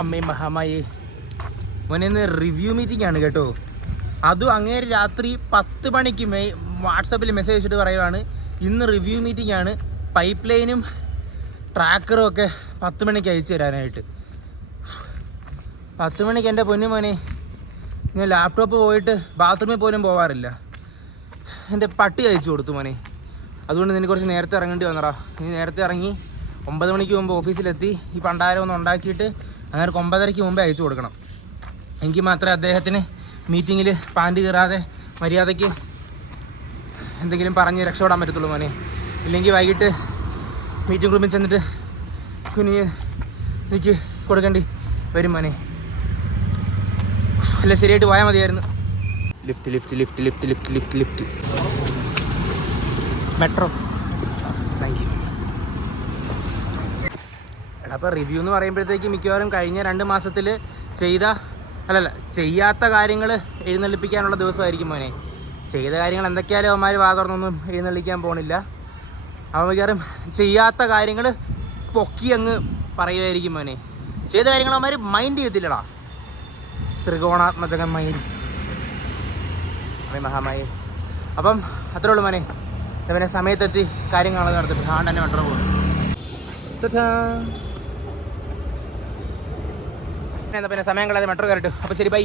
അമ്മയും മഹാമായി മോനെ ഇന്ന് റിവ്യൂ മീറ്റിംഗ് ആണ് കേട്ടോ. അതും അങ്ങേര് രാത്രി 10 മണിക്ക് വാട്സപ്പിൽ മെസ്സേജ് വെച്ചിട്ട് പറയുവാണ് ഇന്ന് റിവ്യൂ മീറ്റിംഗ് ആണ്, പൈപ്പ് ലൈനും ട്രാക്കറും ഒക്കെ 10 മണിക്ക് അയച്ചു തരാനായിട്ട്. 10 മണിക്ക് എൻ്റെ പൊന്നു മോനെ ഞാൻ ലാപ്ടോപ്പ് പോയിട്ട് ബാത്റൂമിൽ പോലും പോവാറില്ല. എൻ്റെ പട്ടി അയച്ചു കൊടുത്തു മോനെ. അതുകൊണ്ട് നിനക്ക് കുറച്ച് നേരത്തെ ഇറങ്ങേണ്ടി വന്നടാ. നീ നേരത്തെ ഇറങ്ങി 9 മണിക്ക് മുമ്പ് ഓഫീസിലെത്തി ഈ പണ്ടാരം ഒന്ന് ഉണ്ടാക്കിയിട്ട് അങ്ങനെ 9:30 മുമ്പേ അയച്ചു കൊടുക്കണം. എനിക്ക് മാത്രമേ അദ്ദേഹത്തിന് മീറ്റിങ്ങിൽ പാൻറ് കീറാതെ മര്യാദയ്ക്ക് എന്തെങ്കിലും പറഞ്ഞ് രക്ഷപ്പെടാൻ പറ്റത്തുള്ളൂ മോനെ. ഇല്ലെങ്കിൽ വൈകിട്ട് മീറ്റിംഗ് റൂമിൽ ചെന്നിട്ട് കുനിഞ്ഞ് എനിക്ക് കൊടുക്കേണ്ടി വരും മോനെ. അല്ല ശരിയായിട്ട് പോയാൽ മതിയായിരുന്നു. Lift lift lift lift lift lift lift metro. Thank you. എടാ അപ്പോൾ റിവ്യൂ എന്ന് പറയുമ്പോഴത്തേക്ക് മിക്കവാറും കഴിഞ്ഞ 2 മാസത്തിൽ ചെയ്യാത്ത കാര്യങ്ങൾ എഴുന്നള്ളിപ്പിക്കാനുള്ള ദിവസമായിരിക്കും മോനെ. ചെയ്ത കാര്യങ്ങൾ എന്തൊക്കെയാലും അവന്മാർ വാതുറന്നൊന്നും എഴുന്നള്ളിക്കാൻ പോകണില്ല. അവൻ മിക്കവാറും ചെയ്യാത്ത കാര്യങ്ങൾ പൊക്കി അങ്ങ് പറയുമായിരിക്കും മോനെ. ചെയ്ത കാര്യങ്ങൾ അവന്മാർ മൈൻഡ് ചെയ്യത്തില്ലടാ. ത്രികോണാത്മകമായി മഹാമായി. അപ്പം അത്രേ ഉള്ളൂ മോനെ. പിന്നെ സമയത്തെത്തി കാര്യങ്ങളൊക്കെ നടത്തിട്ട് ആണ്ട് തന്നെ മെട്രോ പോകും. പിന്നെ സമയം കളയാതെ മെട്രോ കയറിട്ടു. അപ്പോൾ ശരി, ബൈ.